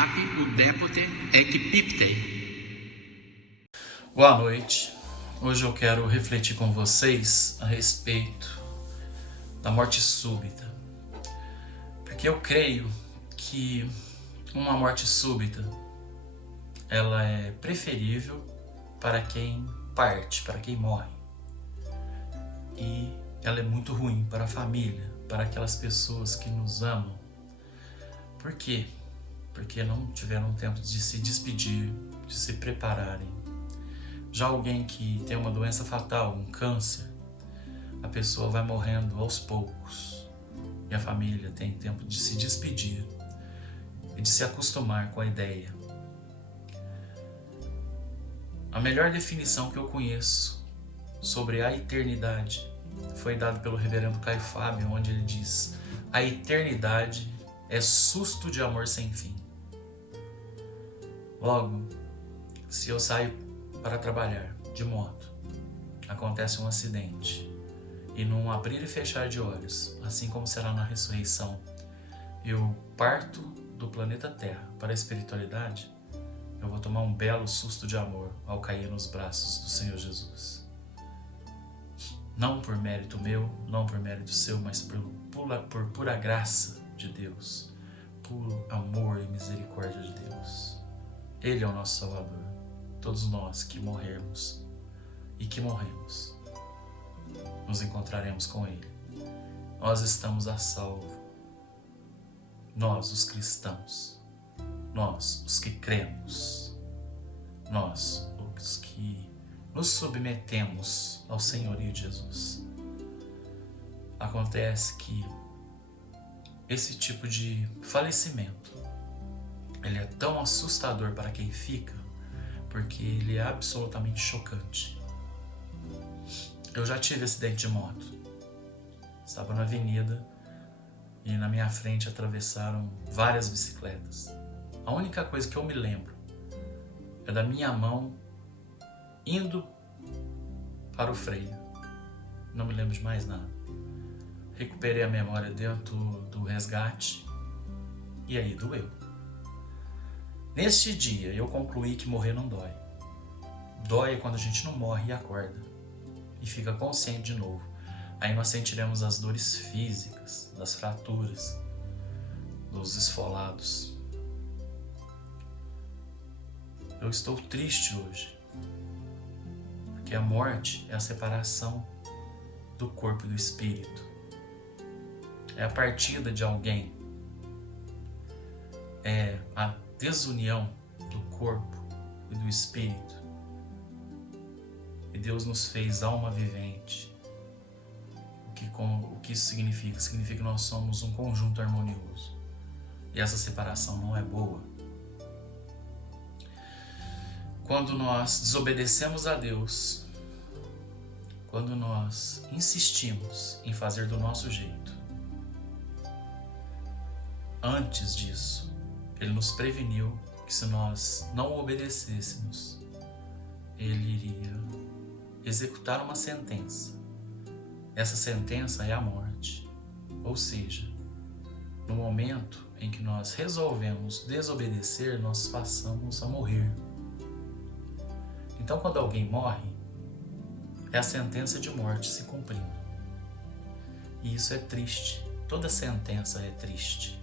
agape ουδέποτε εκπίπτει. Boa noite. Hoje eu quero refletir com vocês a respeito da morte súbita. Porque eu creio que uma morte súbita ela é preferível para quem parte, para quem morre. E ela é muito ruim para a família, para aquelas pessoas que nos amam. Por quê? Porque não tiveram tempo de se despedir, de se prepararem. Já alguém que tem uma doença fatal, um câncer, a pessoa vai morrendo aos poucos. E a família tem tempo de se despedir e de se acostumar com a ideia. A melhor definição que eu conheço sobre a eternidade foi dada pelo reverendo Caio Fábio, onde ele diz: a eternidade é susto de amor sem fim. Logo, se eu saio para trabalhar de moto, acontece um acidente, e num abrir e fechar de olhos, assim como será na ressurreição, eu parto do planeta Terra para a espiritualidade, eu vou tomar um belo susto de amor ao cair nos braços do Senhor Jesus. Não por mérito meu, não por mérito seu, mas por pura graça de Deus, puro amor e misericórdia de Deus. Ele é o nosso Salvador. Todos nós que morrermos e que morremos, nos encontraremos com Ele. Nós estamos a salvo. Nós, os cristãos. Nós, os que cremos. Nós, os que nos submetemos ao senhorio de Jesus. Acontece que esse tipo de falecimento, ele é tão assustador para quem fica, porque ele é absolutamente chocante. Eu já tive acidente de moto. Estava na avenida e na minha frente atravessaram várias bicicletas. A única coisa que eu me lembro é da minha mão indo para o freio. Não me lembro de mais nada. Recuperei a memória dentro do resgate e aí doeu. Neste dia eu concluí que morrer não dói. Dói quando a gente não morre e acorda e fica consciente de novo. Aí nós sentiremos as dores físicas, das fraturas, dos esfolados. Eu estou triste hoje, porque a morte é a separação do corpo e do espírito. É a partida de alguém. É a desunião do corpo e do espírito. E Deus nos fez alma vivente. O que isso significa? Significa que nós somos um conjunto harmonioso. E essa separação não é boa. Quando nós desobedecemos a Deus, quando nós insistimos em fazer do nosso jeito, antes disso, Ele nos preveniu que se nós não obedecêssemos, Ele iria executar uma sentença. Essa sentença é a morte. Ou seja, no momento em que nós resolvemos desobedecer, nós passamos a morrer. Então, quando alguém morre, é a sentença de morte se cumprindo. E isso é triste. Toda sentença é triste.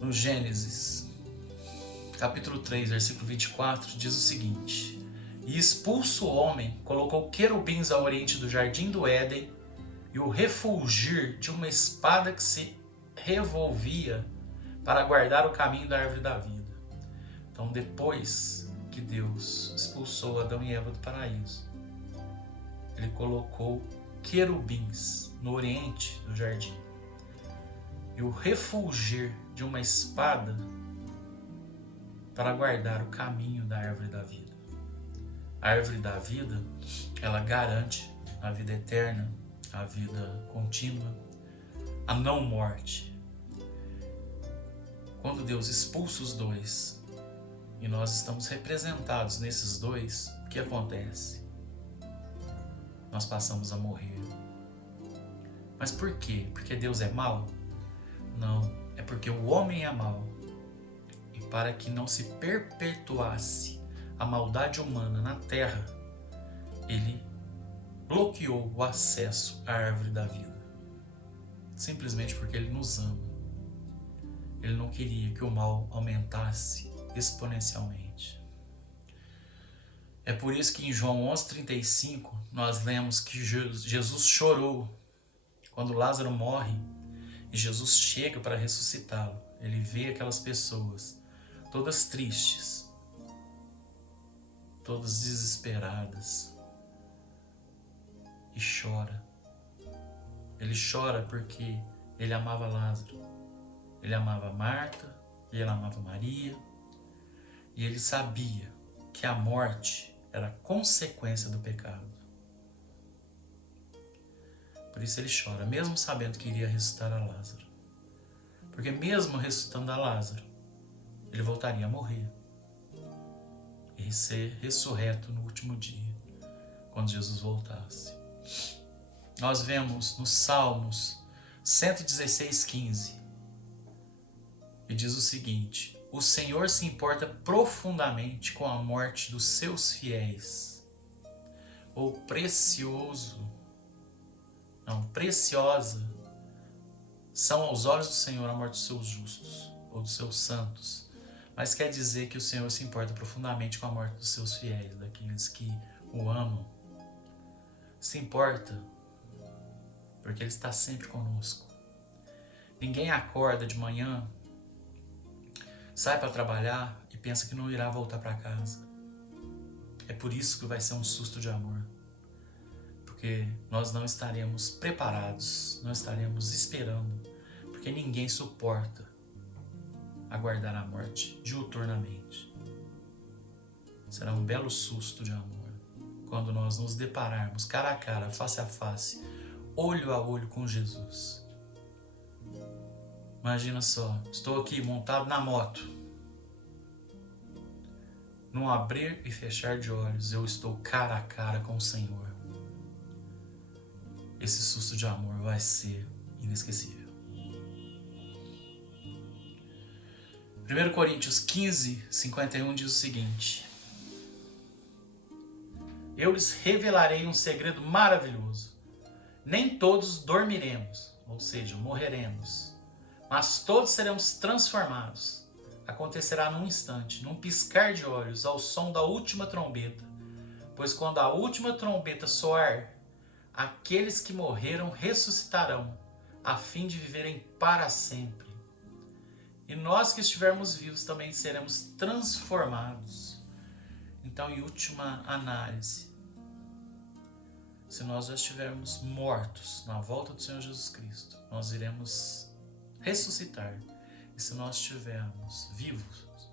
No Gênesis, capítulo 3, versículo 24, diz o seguinte: e expulso o homem, colocou querubins ao oriente do jardim do Éden, e o refulgir de uma espada que se revolvia para guardar o caminho da árvore da vida. Então, depois que Deus expulsou Adão e Eva do paraíso, Ele colocou querubins no oriente do jardim. E o refulgir de uma espada para guardar o caminho da árvore da vida. A árvore da vida, ela garante a vida eterna, a vida contínua, a não morte. Quando Deus expulsa os dois e nós estamos representados nesses dois, o que acontece? Nós passamos a morrer. Mas por quê? Porque Deus é mau? Não. é porque o homem é mau. E para que não se perpetuasse a maldade humana na terra, ele bloqueou o acesso à árvore da vida. Simplesmente porque ele nos ama. Ele não queria que o mal aumentasse exponencialmente. É por isso que em João 11,35 nós lemos que Jesus chorou quando Lázaro morre e Jesus chega para ressuscitá-lo. Ele vê aquelas pessoas todas tristes, todas desesperadas e chora. Ele chora porque ele amava Lázaro, ele amava Marta, ele amava Maria e ele sabia que a morte era consequência do pecado. Por isso ele chora, mesmo sabendo que iria ressuscitar a Lázaro. Porque mesmo ressuscitando a Lázaro, ele voltaria a morrer e ser ressurreto no último dia, quando Jesus voltasse. Nós vemos nos Salmos 116:15, e diz o seguinte: o Senhor se importa profundamente com a morte dos seus fiéis, ou preciosa são aos olhos do Senhor a morte dos seus justos, ou dos seus santos. Mas quer dizer que o Senhor se importa profundamente com a morte dos seus fiéis, daqueles que o amam. Se importa porque Ele está sempre conosco. Ninguém acorda de manhã, sai para trabalhar e pensa que não irá voltar para casa. É por isso que vai ser um susto de amor. Porque nós não estaremos preparados, não estaremos esperando, porque ninguém suporta aguardar a morte diuturnamente. Será um belo susto de amor quando nós nos depararmos cara a cara, face a face, olho a olho com Jesus. Imagina só, estou aqui montado na moto. Num abrir e fechar de olhos, eu estou cara a cara com o Senhor. Esse susto de amor vai ser inesquecível. 1 Coríntios 15:51 diz o seguinte: eu lhes revelarei um segredo maravilhoso. Nem todos dormiremos, ou seja, morreremos, mas todos seremos transformados. Acontecerá num instante, num piscar de olhos, ao som da última trombeta. Pois quando a última trombeta soar, aqueles que morreram ressuscitarão, a fim de viverem para sempre. E nós que estivermos vivos também seremos transformados. Então, em última análise, se nós já estivermos mortos na volta do Senhor Jesus Cristo, nós iremos ressuscitar. E se nós estivermos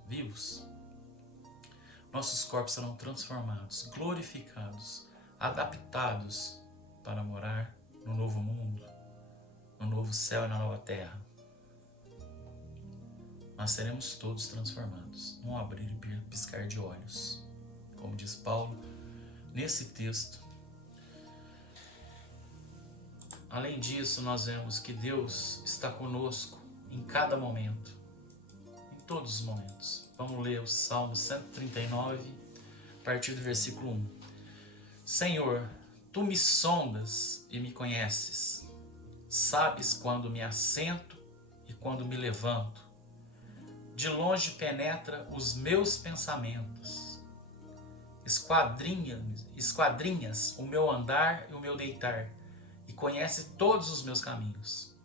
vivos, nossos corpos serão transformados, glorificados, adaptados para morar no novo mundo, no novo céu e na nova terra. Nós seremos todos transformados, num abrir e piscar de olhos. Como diz Paulo nesse texto. Além disso, nós vemos que Deus está conosco em cada momento, em todos os momentos. Vamos ler o Salmo 139, a partir do versículo 1. Senhor, Tu me sondas e me conheces. Sabes quando me assento e quando me levanto. De longe penetra os meus pensamentos. Esquadrinhas o meu andar e o meu deitar, e conhece todos os meus caminhos.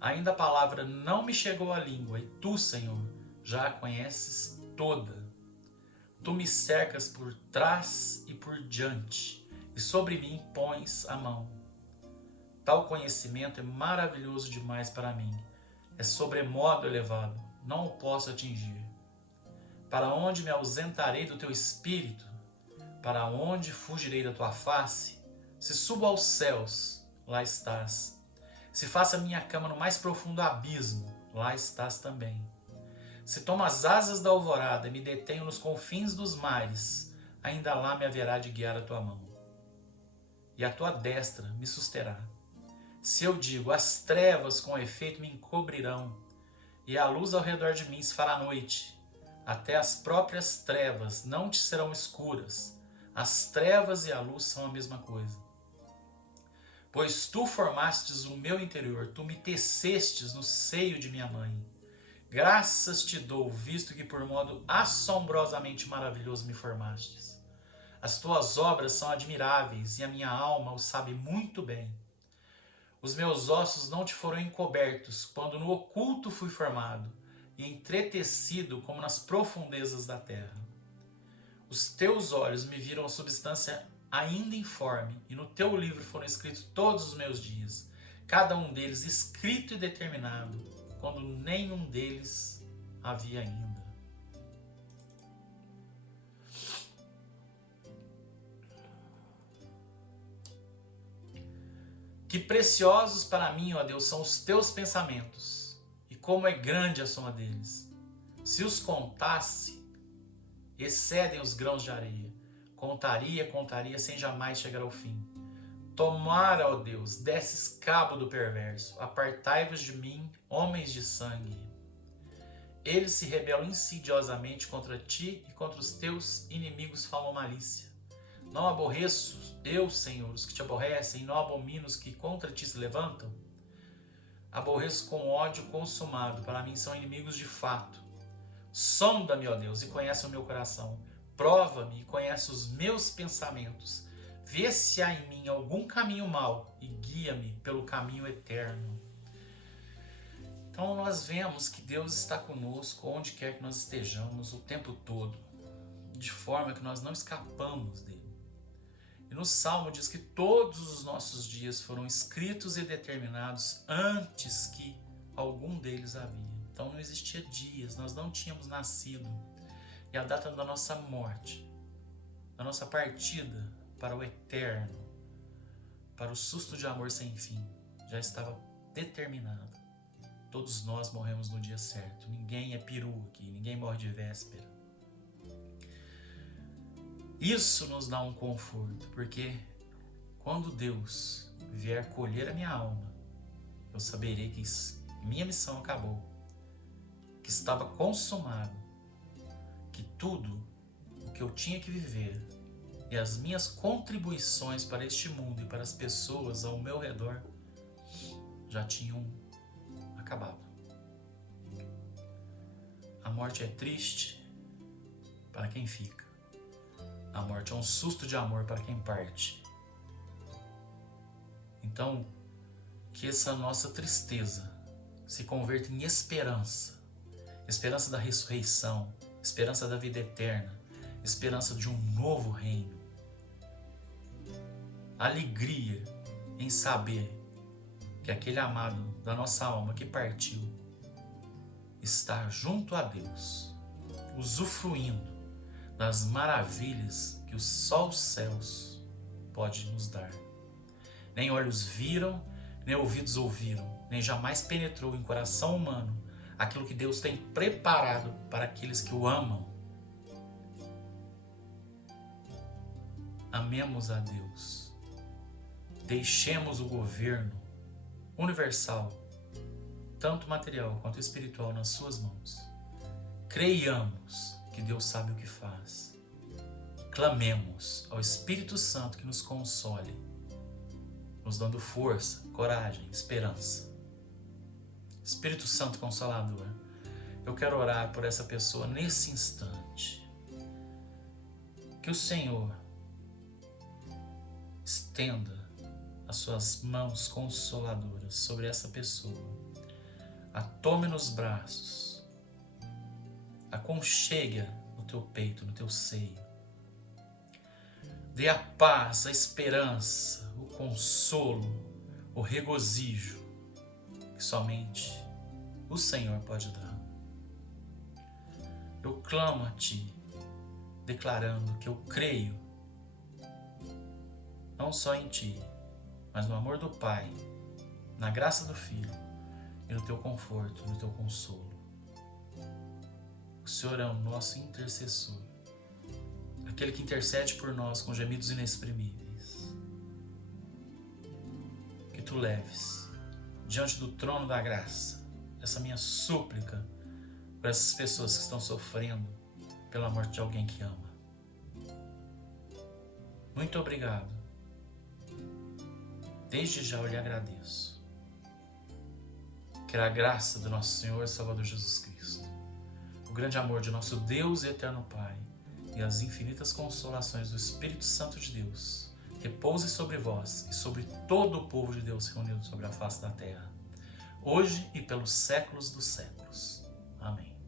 Ainda a palavra não me chegou à língua, e Tu, Senhor, já a conheces toda. Tu me cercas por trás e por diante, e sobre mim pões a mão. Tal conhecimento é maravilhoso demais para mim, é sobremodo elevado, não o posso atingir. Para onde me ausentarei do Teu Espírito? Para onde fugirei da Tua face? Se subo aos céus, lá estás. Se faço a minha cama no mais profundo abismo, lá estás também. Se tomo as asas da alvorada e me detenho nos confins dos mares, ainda lá me haverá de guiar a Tua mão. E a Tua destra me susterá. Se eu digo, as trevas com efeito me encobrirão, e a luz ao redor de mim se fará noite. Até as próprias trevas não te serão escuras. As trevas e a luz são a mesma coisa. Pois tu formastes o meu interior, tu me tecestes no seio de minha mãe. Graças te dou, visto que por modo assombrosamente maravilhoso me formastes. As tuas obras são admiráveis e a minha alma o sabe muito bem. Os meus ossos não te foram encobertos quando no oculto fui formado e entretecido como nas profundezas da terra. Os teus olhos me viram a substância ainda informe e no teu livro foram escritos todos os meus dias, cada um deles escrito e determinado, quando nenhum deles havia ainda. Que preciosos para mim, ó Deus, são os teus pensamentos, e como é grande a soma deles. Se os contasse, excedem os grãos de areia. Contaria, sem jamais chegar ao fim. Tomara, ó Deus, desses cabo do perverso, apartai-vos de mim, homens de sangue. Eles se rebelam insidiosamente contra ti e contra os teus inimigos falam malícia. Não aborreço eu, Senhor, os que te aborrecem, e não abomino os que contra ti se levantam? Aborreço com ódio consumado, para mim são inimigos de fato. Sonda-me, ó Deus, e conhece o meu coração. Prova-me e conhece os meus pensamentos. Vê se há em mim algum caminho mau e guia-me pelo caminho eterno. Então nós vemos que Deus está conosco onde quer que nós estejamos o tempo todo, de forma que nós não escapamos dele. E no Salmo diz que todos os nossos dias foram escritos e determinados antes que algum deles havia. Então não existia dias, nós não tínhamos nascido. E a data da nossa morte, da nossa partida para o eterno, para o susto de amor sem fim, já estava determinada. Todos nós morremos no dia certo. Ninguém é peru aqui, ninguém morre de véspera. Isso nos dá um conforto, porque quando Deus vier colher a minha alma, eu saberei que minha missão acabou, que estava consumado, que tudo o que eu tinha que viver e as minhas contribuições para este mundo e para as pessoas ao meu redor já tinham acabado. A morte é triste para quem fica. A morte é um susto de amor para quem parte. Então, que essa nossa tristeza se converta em esperança. Esperança da ressurreição, esperança da vida eterna, esperança de um novo reino. Alegria em saber que aquele amado da nossa alma que partiu está junto a Deus, usufruindo das maravilhas que só os céus pode nos dar. Nem olhos viram, nem ouvidos ouviram, nem jamais penetrou em coração humano aquilo que Deus tem preparado para aqueles que o amam. Amemos a Deus. Deixemos o governo universal, tanto material quanto espiritual, nas suas mãos. Creiamos que Deus sabe o que faz. Clamemos ao Espírito Santo que nos console, nos dando força, coragem, esperança. Espírito Santo Consolador, eu quero orar por essa pessoa nesse instante. Que o Senhor estenda as suas mãos consoladoras sobre essa pessoa. A tome nos braços, aconchegue no teu peito, no teu seio. Dê a paz, a esperança, o consolo, o regozijo que somente o Senhor pode dar. Eu clamo a Ti, declarando que eu creio não só em Ti, mas no amor do Pai, na graça do Filho e no Teu conforto, no Teu consolo. O Senhor é o nosso intercessor, aquele que intercede por nós com gemidos inexprimíveis. Que Tu leves diante do trono da graça essa minha súplica por essas pessoas que estão sofrendo pela morte de alguém que ama. Muito obrigado. Desde já eu lhe agradeço. Que a graça do nosso Senhor e Salvador Jesus Cristo, o grande amor de nosso Deus e eterno Pai e as infinitas consolações do Espírito Santo de Deus repouse sobre vós e sobre todo o povo de Deus reunido sobre a face da terra, hoje e pelos séculos dos séculos. Amém.